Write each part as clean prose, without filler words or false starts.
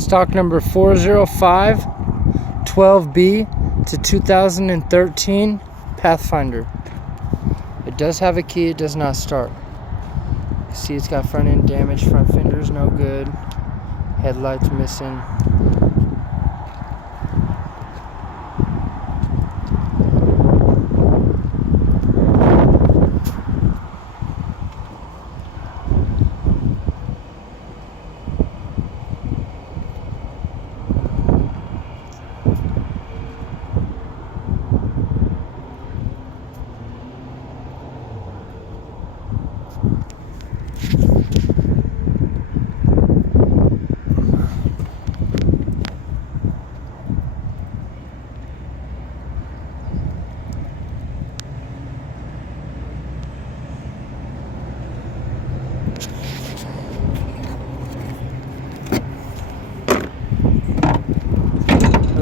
Stock number 405 12B to 2013 Pathfinder. It does have a key, it does not start. You see it's got front end damage, front fender's no good, headlights missing.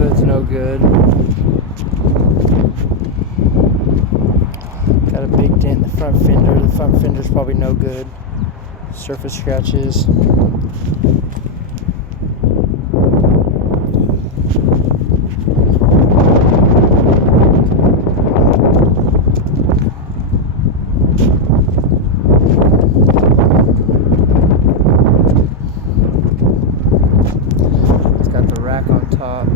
It's no good. Got a big dent in the front fender. The front fender's probably no good. Surface scratches. It's got the rack on top.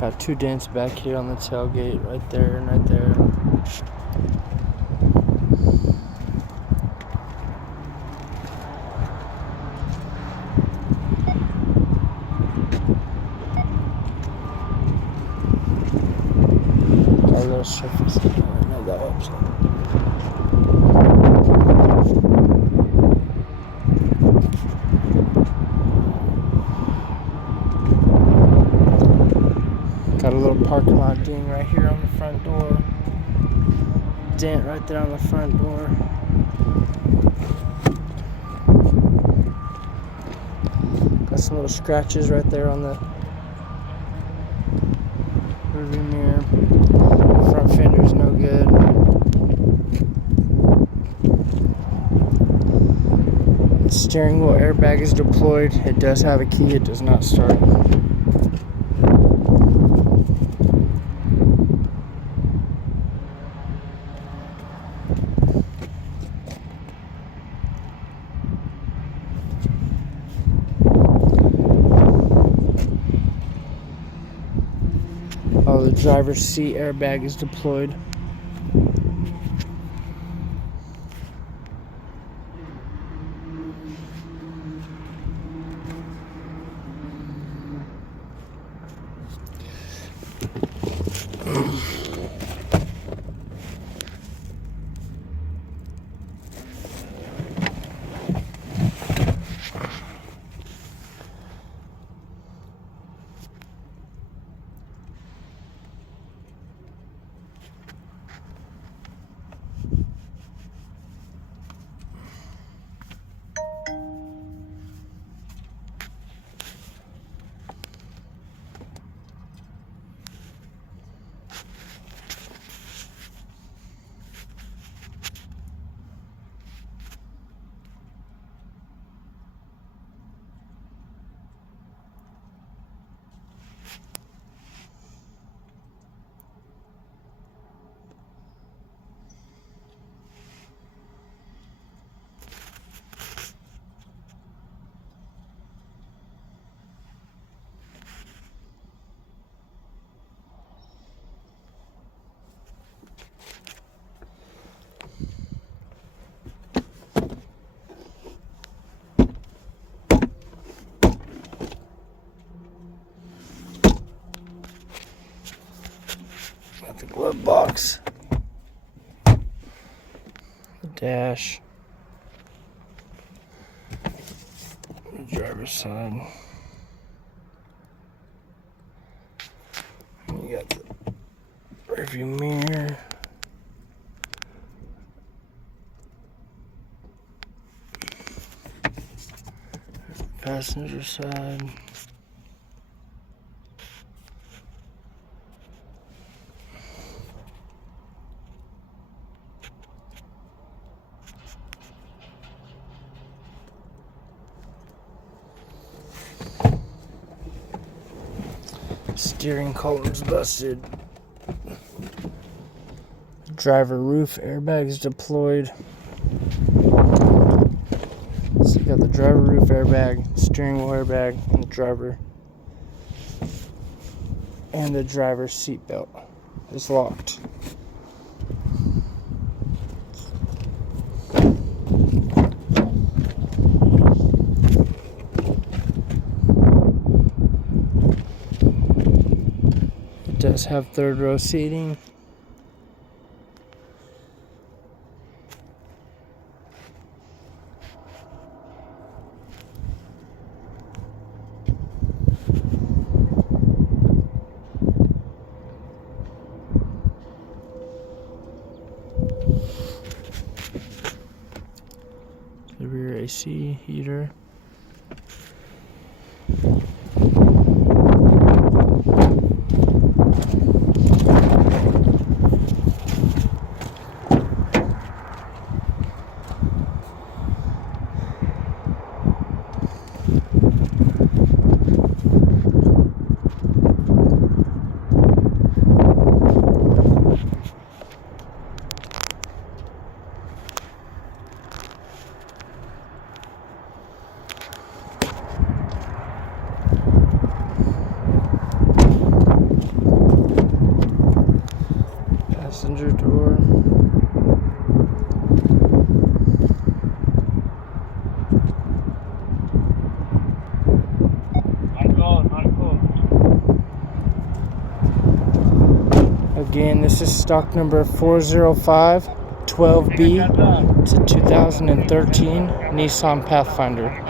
Got two dents back here on the tailgate, right there and right there. Got a little surface. No, that upside. Got a little parking lot ding right here on the front door. Dent right there on the front door. Got some little scratches right there on the rearview mirror. Front fender's no good. The steering wheel airbag is deployed. It does have a key. It does not start. Oh, the driver's seat airbag is deployed. Got the glove box, the dash, the driver's side. And you got the rearview mirror. Passenger side. Steering column's busted. Driver roof airbags deployed. So you got the driver roof airbag, steering wheel airbag, and the driver. And the driver's seat belt is locked. It does have third row seating. The rear AC heater. Passenger door. Again, this is stock number 405 12B to 2013 Nissan Pathfinder.